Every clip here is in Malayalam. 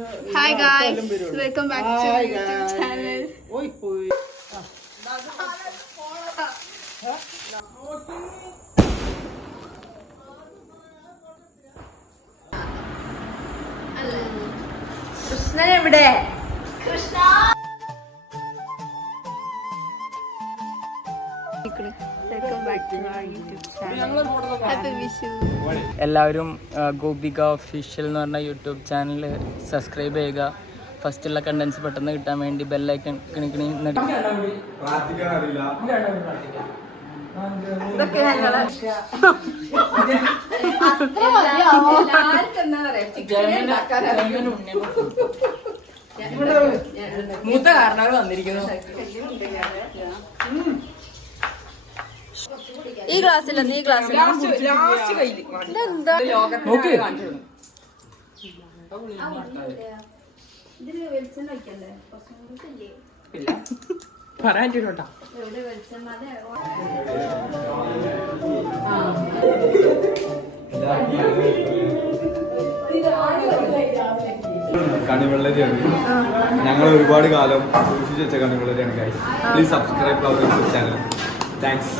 Hi guys, welcome back to my YouTube channel. Krishnan എവിടെ? Krishna welcome back to our YouTube channel. Happy Vishu. എല്ലാവരും ഗോപിക ഒഫീഷ്യൽ എന്ന് പറഞ്ഞ യൂട്യൂബ് ചാനൽ സബ്സ്ക്രൈബ് ചെയ്യുക. ഫസ്റ്റുള്ള കണ്ടൻസ് പെട്ടെന്ന് കിട്ടാൻ വേണ്ടി ബെല്ലൈക്കൺ കിണിക്കിണി ഇതൊക്കെ ഞങ്ങള് മൂത്ത കാരണവർ വന്നിരിക്കുന്നു. ഈ ഗ്ലാസ്സില്ല, നീ ഗ്ലാസ് പറയാറ്റോട്ടാ കണിവെള്ളരിയാണ്. ഞങ്ങൾ ഒരുപാട് കാലം സൂക്ഷിച്ച് വെച്ച കണിവെള്ളരിയാണ് guys. Please subscribe our YouTube channel. Thanks.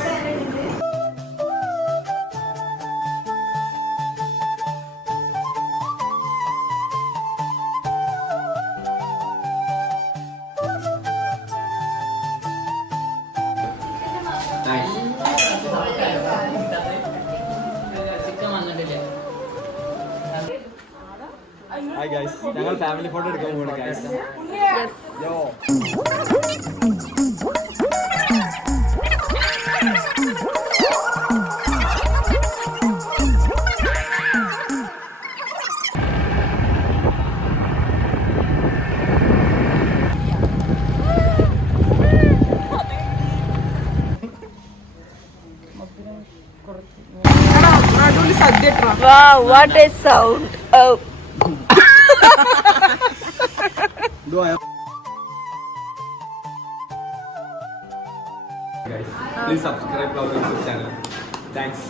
Hi guys, ഞങ്ങൾ ഫാമിലി ഫോട്ടോ എടുക്കാൻ പോവാണ് ഗൈസ്. യോ Wow, what a sound. Oh. guys, please subscribe our YouTube channel. Thanks.